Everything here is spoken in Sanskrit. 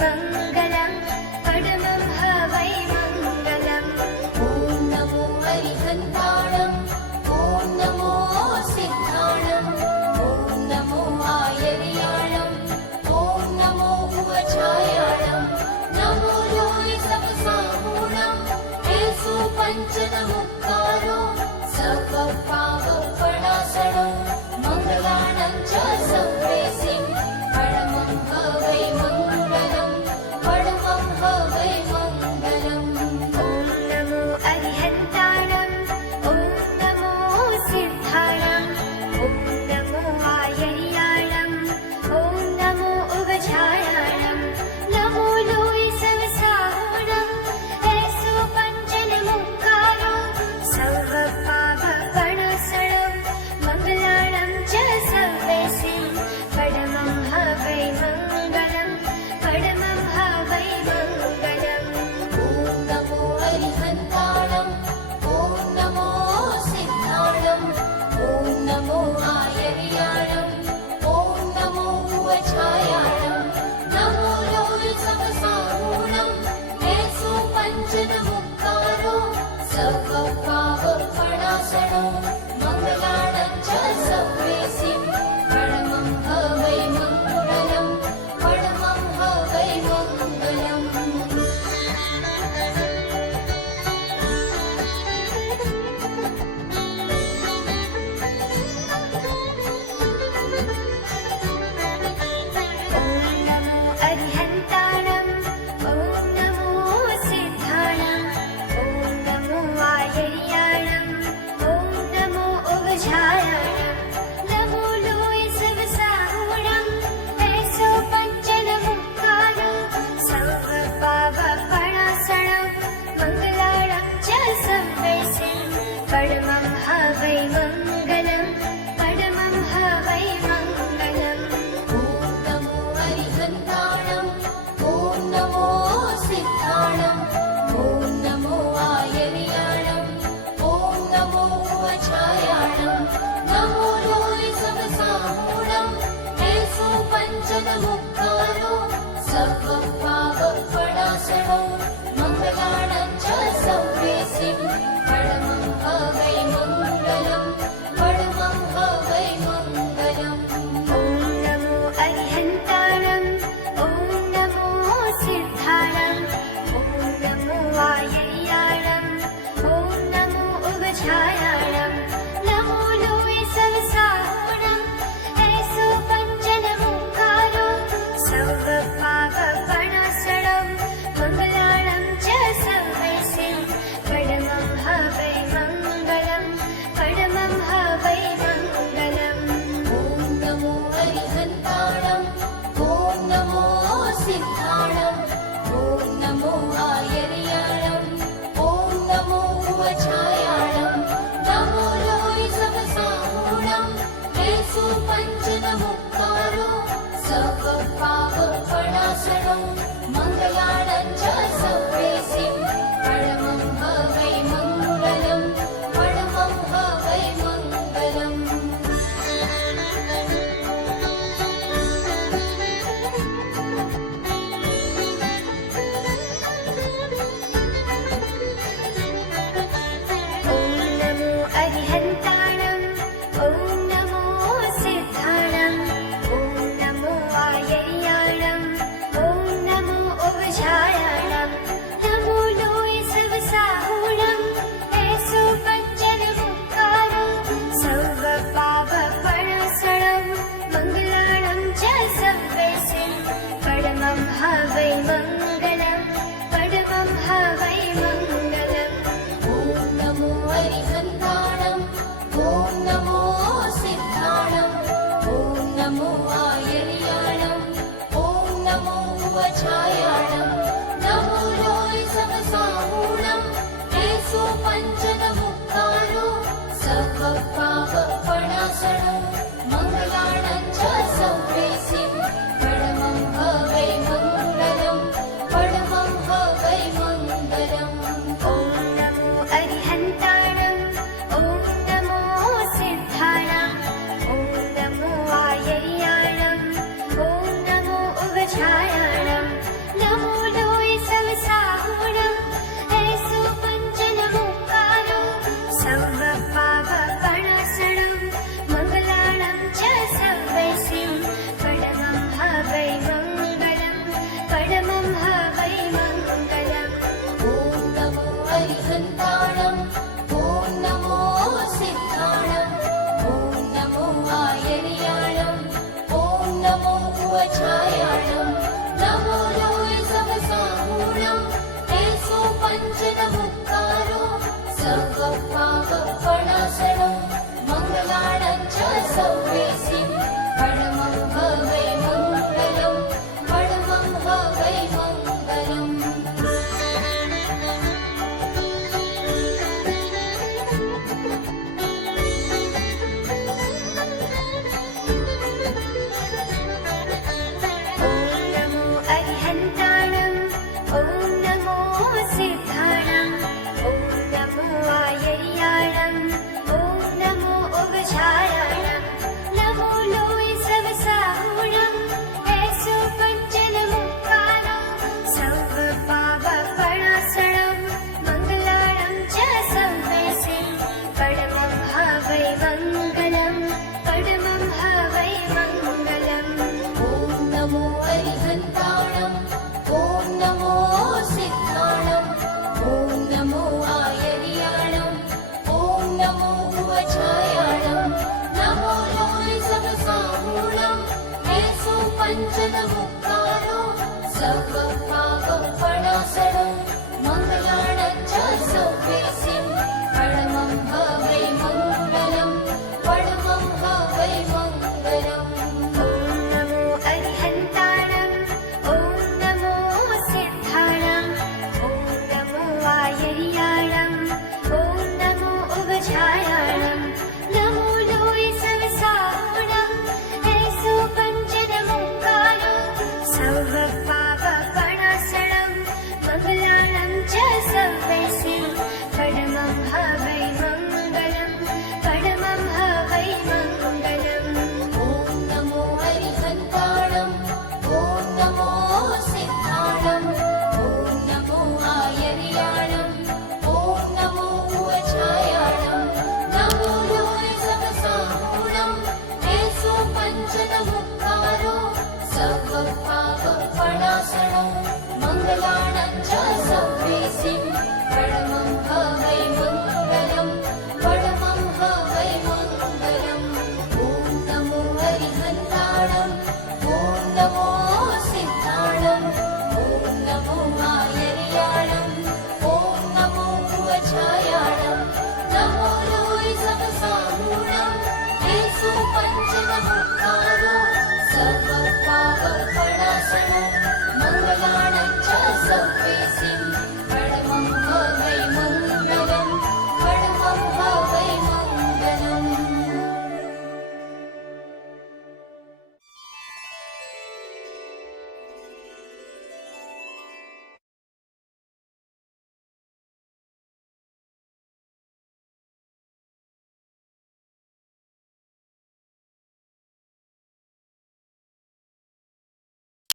मङ्गलं परमं ह वै मङ्गलम्। ॐ नमो अरिहन्ताणम्, ॐ नमो सिद्धाणम्, ॐ नमो आयर्याणम्, ॐ नमो उवचायाणम्, नमो लोहि सबसाहूणम्, येषु पञ्चनमुक्तारो सर्वपापप्रणाशनो मङ्गलाणं च संवेसिं परमं ह वै मङ्गलं, परमं ह वै मङ्गलम्। ॐ नमो अरिहन्ताणम्, ॐ नमो सिद्धाणम्, ॐ नमो आयर्याणम्, ॐ नमो उवचायाणम्, नमो लोहि सबसाहूणम्, येषु पञ्चनमुक्तारो सर्वपापप्रणाशनो मङ्गलाणं च संवेसिं परमं ह वै मङ्गलं, परमं ह वै मङ्गलम्। ॐ नमो अरिहन्ताणम्, ॐ नमो सिद्धाणम्, ॐ नमो आयर्याणम्, ॐ नमो उवचायाणम्, नमो लोहि सबसाहूणम्, येषु पञ्चनमुक्तारो सर्वपापप्रणाशनो मङ्गलाणं च संवेसिं परमं ह वै मङ्गलं, परमं ह वै मङ्गलम्। ॐ नमो अरिहन्ताणम्, ॐ नमो सिद्धाणम्, ॐ नमो आयर्याणम्, ॐ नमो उवचायाणम्, नमो लोहि सबसाहूणम्, येषु पञ्चनमुक्तारो सर्वपापप्रणाशनो मङ्गलाणं च संवेसिं परमं ह वै मङ्गलं, परमं ह वै मङ्गलम्। ॐ नमो अरिहन्ताणम्, ॐ नमो सिद्धाणम्, ॐ नमो आयर्याणम्, ॐ नमो उवचायाणम्, नमो लोहि सबसाहूणम्, येषु पञ्चनमुक्तारो सर्वपापप्रणाशनो मङ्गलाणं च संवेसिं परमं ह वै मङ्गलं, परमं ह वै मङ्गलम्। ॐ नमो अरिहन्ताणम्, ॐ नमो सिद्धाणम्, ॐ नमो आयर्याणम्, ॐ नमो उवचायाणम्, नमो लोहि सबसाहूणम्, येषु पञ्चनमुक्तारो सर्वपापप्रणाशनो मङ्गलाणं च संवेसिं परमं ह वै मङ्गलं, परमं ह वै मङ्गलम्। ॐ नमो अरिहन्ताणम्, ॐ नमो सिद्धाणम्, ॐ नमो आयर्याणम्, ॐ नमो उवचायाणम्, नमो लोहि सबसाहूणम्, येषु पञ्चनमुक्तारो सर्वपापप्रणाशनो मङ्गलाणं च संवेसिं परमं ह वै मङ्गलं, परमं ह वै मङ्गलम्। ॐ नमो अरिहन्ताणम्, ॐ नमो सिद्धाणम्, ॐ नमो आयर्याणम्, ॐ नमो उवचायाणम्, नमो लोहि सबसाहूणम्, येषु पञ्चनमुक्तारो सर्वपापप्रणाशनो मङ्गलाणं च संवेसिं परमं ह वै मङ्गलं, परमं ह वै मङ्गलम्। ॐ नमो अरिहन्ताणम्, ॐ नमो सिद्धाणम्, ॐ नमो आयर्याणम्, ॐ नमो उवचायाणम्, नमो लोहि सबसाहूणम्, येषु पञ्चनमुक्तारो सर्वपापप्रणाशनो मङ्गलाणं च संवेसिं परमं ह वै मङ्गलं, च